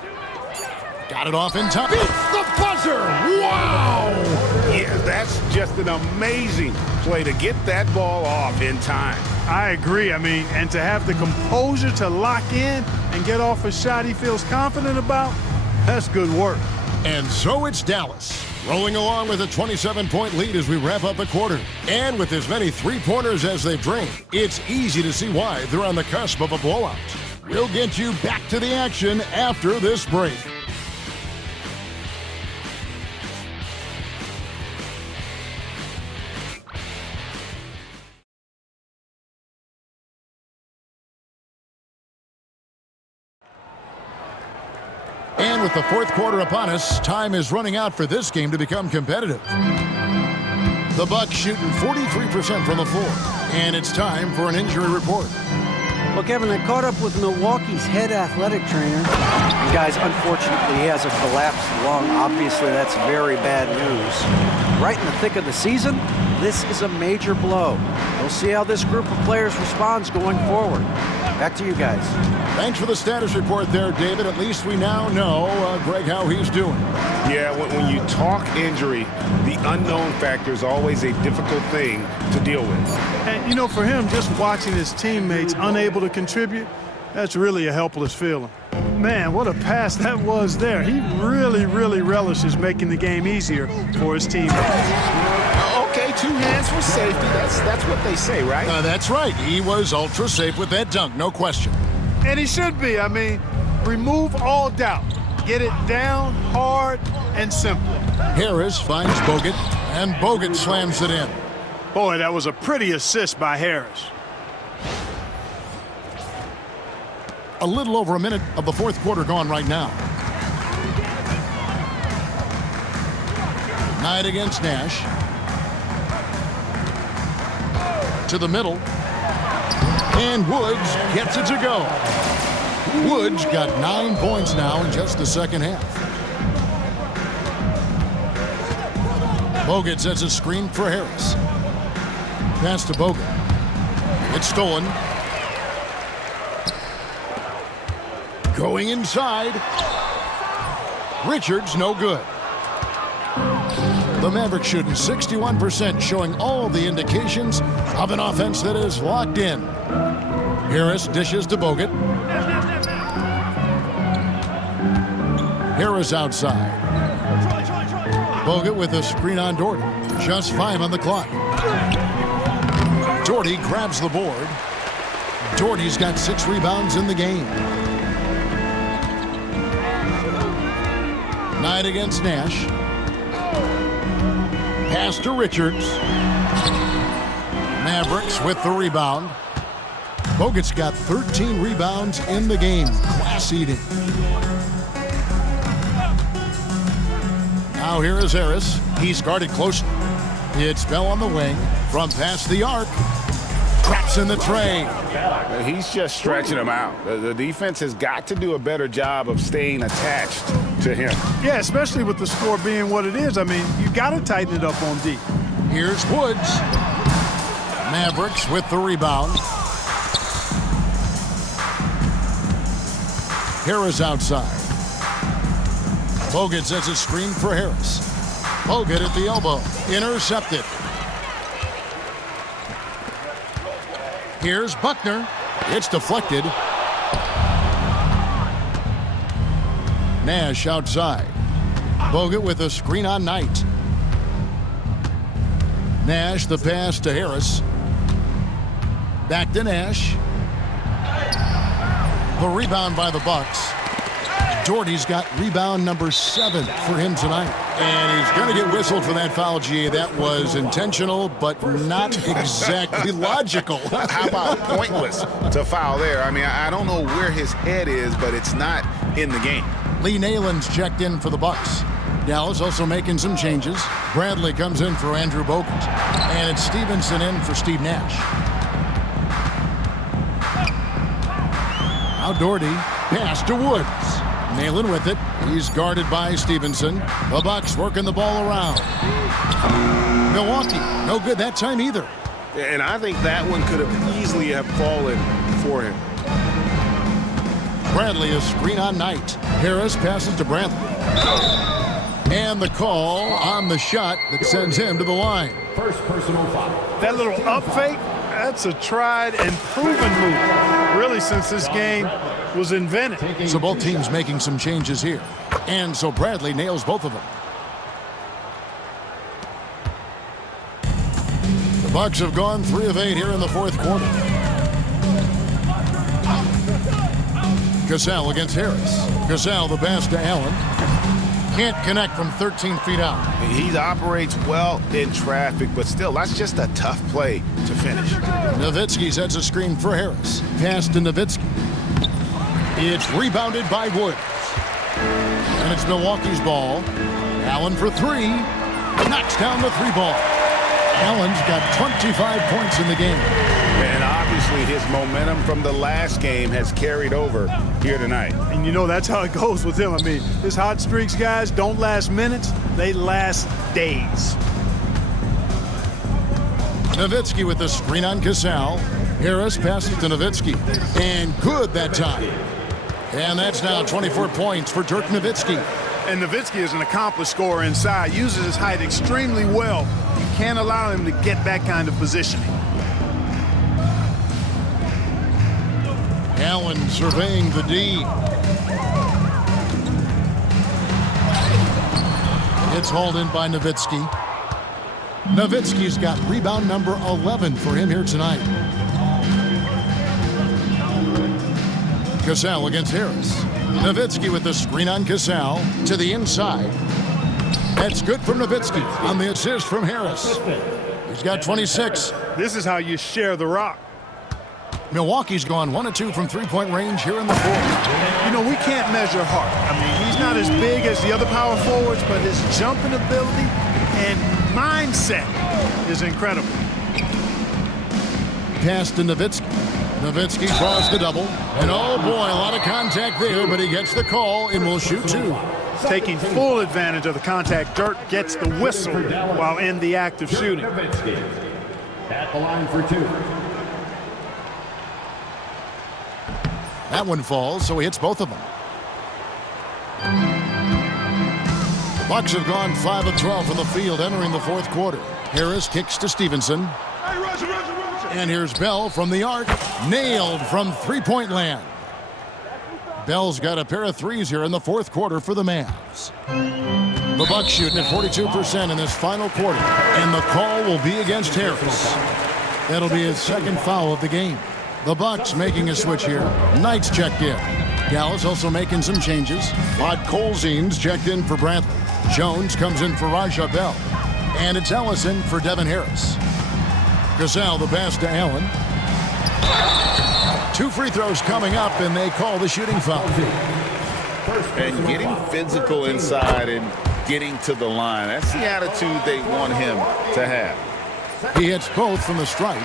Got it off in time. Beats the buzzer! Wow! Yeah, that's just an amazing play to get that ball off in time. I agree. I mean, and to have the composure to lock in and get off a shot he feels confident about, that's good work. And so it's Dallas, rolling along with a 27-point lead as we wrap up the quarter. And with as many three-pointers as they've drained, it's easy to see why they're on the cusp of a blowout. We'll get you back to the action after this break. And with the fourth quarter upon us, time is running out for this game to become competitive. The Bucks shooting 43% from the floor. And it's time for an injury report. Well, Kevin, I caught up with Milwaukee's head athletic trainer. And guys, unfortunately, he has a collapsed lung. Obviously, that's very bad news. Right in the thick of the season, this is a major blow. We'll see how this group of players responds going forward. Back to you guys. Thanks for the status report there, David. At least we now know, Greg, how he's doing. Yeah, when you talk injury, the unknown factor is always a difficult thing to deal with. And, you know, for him, just watching his teammates unable to contribute, that's really a helpless feeling. Man, what a pass that was there. He really, really relishes making the game easier for his teammates. Okay, 2 hands for safety. That's what they say, right? That's right. He was ultra safe with that dunk, no question. And he should be. I mean, remove all doubt. Get it down, hard, and simple. Harris finds Bogut, and Bogut slams it in. Boy, that was a pretty assist by Harris. A little over a minute of the fourth quarter gone right now. Knight against Nash. To the middle. And Woods gets it to go. Woods got 9 points now in just the second half. Bogut sets a screen for Harris. Pass to Bogut. It's stolen. Going inside. Richards, no good. The Mavericks shooting 61%, showing all the indications of an offense that is locked in. Harris dishes to Bogut. Harris outside. Bogut with a screen on Doherty. Just 5 on the clock. Doherty grabs the board. Doherty's got 6 rebounds in the game. Knight against Nash. Pass to Richards. Mavericks with the rebound. Bogut's got 13 rebounds in the game. Class eating. Now here is Harris. He's guarded closely. It's Bell on the wing. From past the arc. Traps in the tray. He's just stretching him out. The defense has got to do a better job of staying attached to him. Yeah, especially with the score being what it is. I mean, you got to tighten it up on D. Here's Woods. Mavericks with the rebound. Harris outside. Bogut sets a screen for Harris. Bogut at the elbow. Intercepted. Here's Buckner. It's deflected. Nash outside. Bogut with a screen on Knight. Nash the pass to Harris. Back to Nash. The rebound by the Bucks. Doherty's got rebound number 7 for him tonight. And he's going to get whistled for that foul, GA. That was intentional, but not exactly logical. How about pointless to foul there? I mean, I don't know where his head is, but it's not in the game. Lee Nayland's checked in for the Bucks. Dallas also making some changes. Bradley comes in for Andrew Bogut. And it's Stevenson in for Steve Nash. Now Doherty, pass to Woods. Nayland with it. He's guarded by Stevenson. The Bucks working the ball around. Milwaukee, no good that time either. And I think that one could have easily have fallen for him. Bradley a screen on Knight. Harris passes to Bradley. And the call on the shot that sends him to the line. First personal foul. That little up fake, that's a tried and proven move, really, since this game was invented. So both teams making some changes here. And so Bradley nails both of them. The Bucks have gone 3 of 8 here in the fourth quarter. Cassell against Harris. Cassell the pass to Allen. Can't connect from 13 feet out. He operates well in traffic, but still, that's just a tough play to finish. Nowitzki sets a screen for Harris. Pass to Nowitzki. It's rebounded by Woods. And it's Milwaukee's ball. Allen for 3. Knocks down the 3 ball. Allen's got 25 points in the game. And obviously his momentum from the last game has carried over here tonight. And you know that's how it goes with him. I mean, his hot streaks, guys, don't last minutes. They last days. Nowitzki with the screen on Cassell. Harris passes to Nowitzki. And good that time. And that's now 24 points for Dirk Nowitzki. And Nowitzki is an accomplished scorer inside, uses his height extremely well. You can't allow him to get that kind of positioning. Allen surveying the D. It's hauled in by Nowitzki. Nowitzki's got rebound number 11 for him here tonight. Cassell against Harris. Nowitzki with the screen on Cassell to the inside. That's good from Nowitzki on the assist from Harris. He's got 26. This is how you share the rock. Milwaukee's gone 1 of 2 from three-point range here in the fourth. You know, we can't measure Hart. I mean, he's not as big as the other power forwards, but his jumping ability and mindset is incredible. Pass to Nowitzki. Nowitzki draws the double. And oh boy, a lot of contact there, but he gets the call and will shoot 2. Taking full advantage of the contact, Dirk gets the whistle while in the act of shooting. At the line for 2. That one falls, so he hits both of them. The Bucks have gone 5 of 12 from the field entering the fourth quarter. Harris kicks to Stevenson. And here's Bell from the arc. Nailed from three-point land. Bell's got a pair of threes here in the fourth quarter for the Mavs. The Bucks shooting at 42% in this final quarter. And the call will be against Harris. That'll be his second foul of the game. The Bucks making a switch here. Knight's checked in. Dallas also making some changes. Podkolzin's checked in for Brantley. Jones comes in for Raja Bell. And it's Ellison for Devin Harris. Cassell the pass to Allen. 2 free throws coming up, and they call the shooting foul. And getting physical inside and getting to the line. That's the attitude they want him to have. He hits both from the stripe.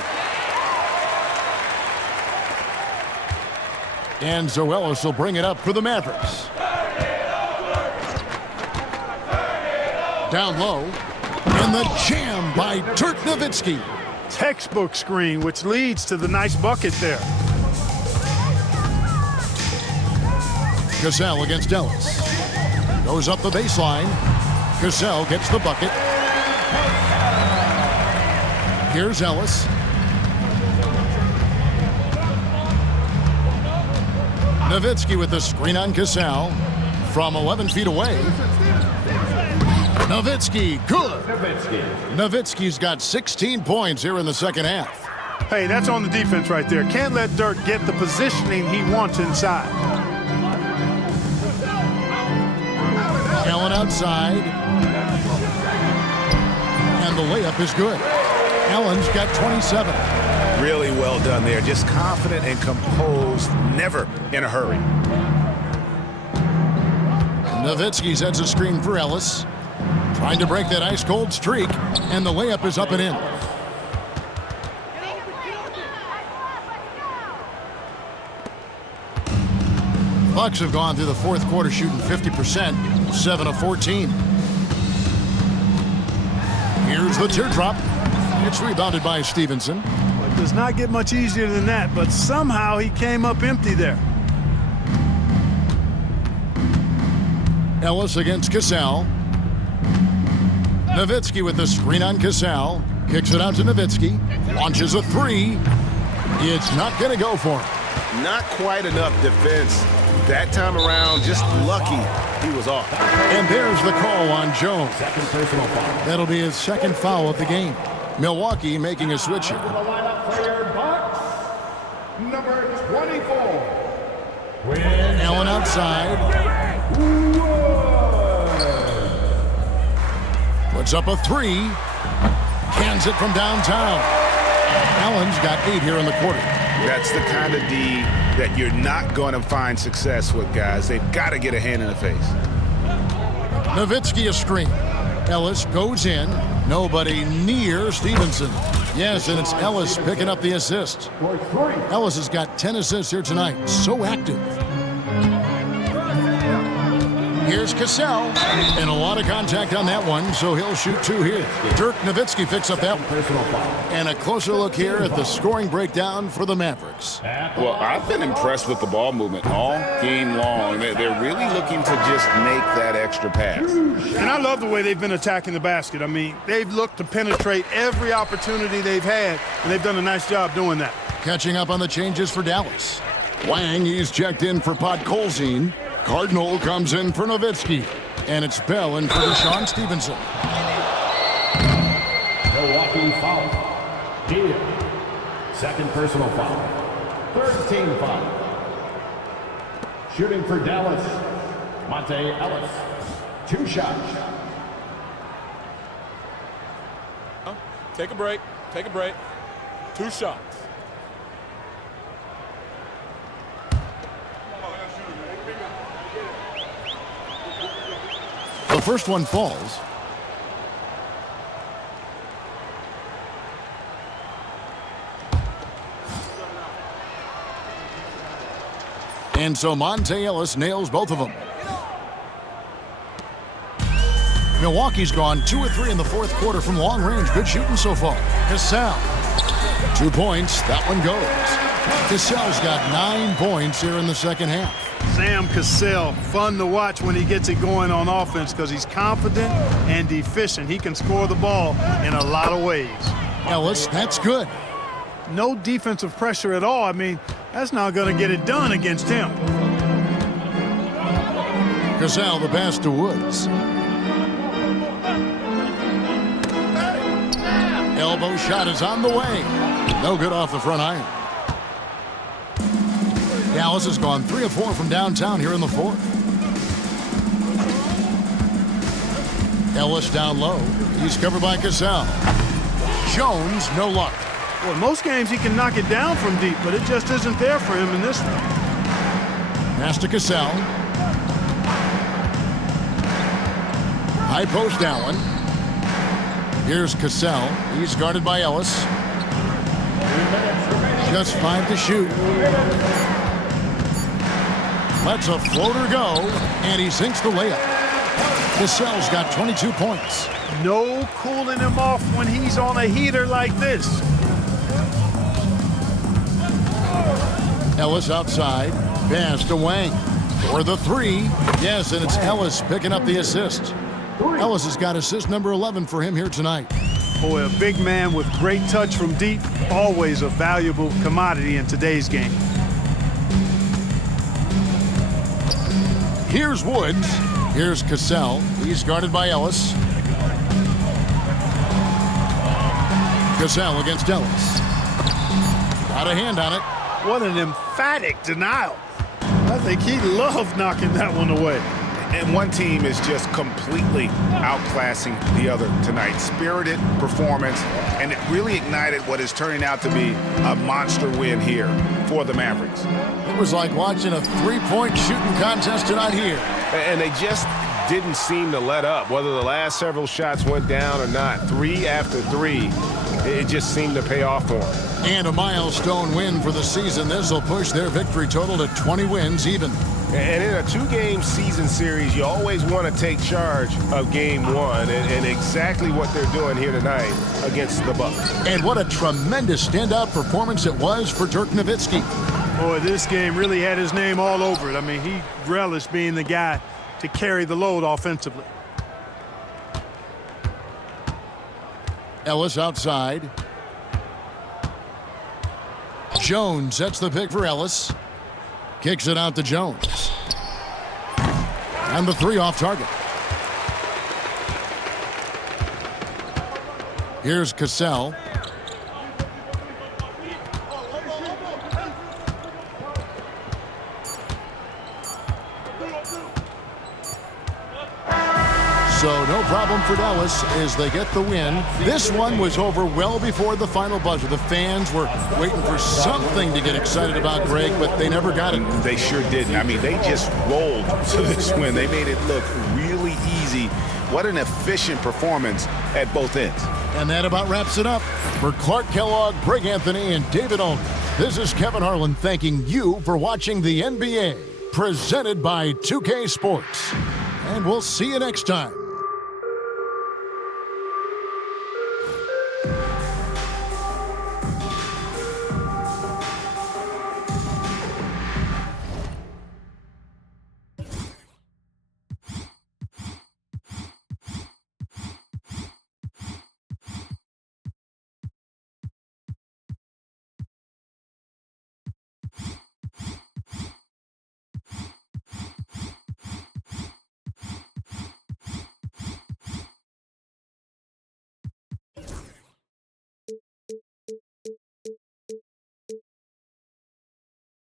And Zoelis will bring it up for the Mavericks. Down low. And the jam by Dirk Nowitzki. Textbook screen, which leads to the nice bucket there. Cassell against Ellis. Goes up the baseline. Cassell gets the bucket. Here's Ellis. Nowitzki with the screen on Cassell from 11 feet away. Nowitzki, good. Nowitzki's got 16 points here in the second half. Hey, that's on the defense right there. Can't let Dirk get the positioning he wants inside. Allen outside. And the layup is good. Allen's got 27. Really well done there. Just confident and composed, never in a hurry. Nowitzki sets a screen for Ellis. Trying to break that ice-cold streak, and the layup is up and in. Bucks have gone through the fourth quarter shooting 50%, 7 of 14. Here's the teardrop. It's rebounded by Stevenson. Well, it does not get much easier than that, but somehow he came up empty there. Ellis against Cassell. Nowitzki with the screen on Cassell. Kicks it out to Nowitzki. Launches a three. It's not going to go for him. Not quite enough defense that time around. Just lucky he was off. And there's the call on Jones. Second personal foul. That'll be his second foul of the game. Milwaukee making a switch here. The lineup for your Bucks, number 24. Allen outside. Puts up a three. Cans it from downtown. Allen's got 8 here in the quarter. That's the kind of D that you're not going to find success with, guys. They've got to get a hand in the face. Nowitzki a screen. Ellis goes in. Nobody near Stevenson. Yes, and it's Ellis picking up the assist. Ellis has got 10 assists here tonight. So active. Here's Cassell. And a lot of contact on that one, so he'll shoot 2 here. Dirk Nowitzki picks up that one. And a closer look here at the scoring breakdown for the Mavericks. Well, I've been impressed with the ball movement all game long. They're really looking to just make that extra pass. And I love the way they've been attacking the basket. I mean, they've looked to penetrate every opportunity they've had, and they've done a nice job doing that. Catching up on the changes for Dallas. Wang, he's checked in for Podkolzin. Cardinal comes in for Nowitzki. And it's Bell in for Deshaun Stevenson. Milwaukee foul. Deal. Second personal foul. Third team foul. Shooting for Dallas, Monte Ellis. 2 shots. Take a break. Take a break. 2 shots. The first one falls. And so Monte Ellis nails both of them. Milwaukee's gone 2 of 3 in the fourth quarter from long range. Good shooting so far. Cassell. 2 points. That one goes. Cassell's got 9 points here in the second half. Sam Cassell, fun to watch when he gets it going on offense because he's confident and efficient. He can score the ball in a lot of ways. Ellis, that's good. No defensive pressure at all. I mean, that's not going to get it done against him. Cassell, the pass to Woods. Elbow shot is on the way. No good off the front iron. Dallas has gone 3 of 4 from downtown here in the fourth. Ellis down low. He's covered by Cassell. Jones, no luck. Well, in most games he can knock it down from deep, but it just isn't there for him in this one. Pass to Cassell. High post Allen. Here's Cassell. He's guarded by Ellis. Just 5 to shoot. Lets a floater go, and he sinks the layup. Cassell's got 22 points. No cooling him off when he's on a heater like this. Ellis outside. Pass to Wang. For the 3. Yes, and it's Ellis picking up the assist. Ellis has got assist number 11 for him here tonight. Boy, a big man with great touch from deep. Always a valuable commodity in today's game. Here's Woods. Here's Cassell. He's guarded by Ellis. Cassell against Ellis. Got a hand on it. What an emphatic denial. I think he loved knocking that one away. And one team is just completely outclassing the other tonight. Spirited performance, and it really ignited what is turning out to be a monster win here for the Mavericks. It was like watching a 3-point shooting contest tonight here. And they just didn't seem to let up. Whether the last several shots went down or not, 3 after 3, it just seemed to pay off for them. And a milestone win for the season. This will push their victory total to 20 wins even. And in a 2-game season series, you always want to take charge of game 1, and exactly what they're doing here tonight against the Bucks. And what a tremendous standout performance it was for Dirk Nowitzki. Boy, this game really had his name all over it. I mean, he relished being the guy to carry the load offensively. Ellis outside. Jones sets the pick for Ellis. Kicks it out to Jones. And the 3 off target. Here's Cassell. So no problem for Dallas as they get the win. This one was over well before the final buzzer. The fans were waiting for something to get excited about, Greg, but they never got it. They sure didn't. I mean, they just rolled to this win. They made it look really easy. What an efficient performance at both ends. And that about wraps it up. For Clark Kellogg, Greg Anthony, and David Olney, this is Kevin Harlan thanking you for watching the NBA, presented by 2K Sports. And we'll see you next time.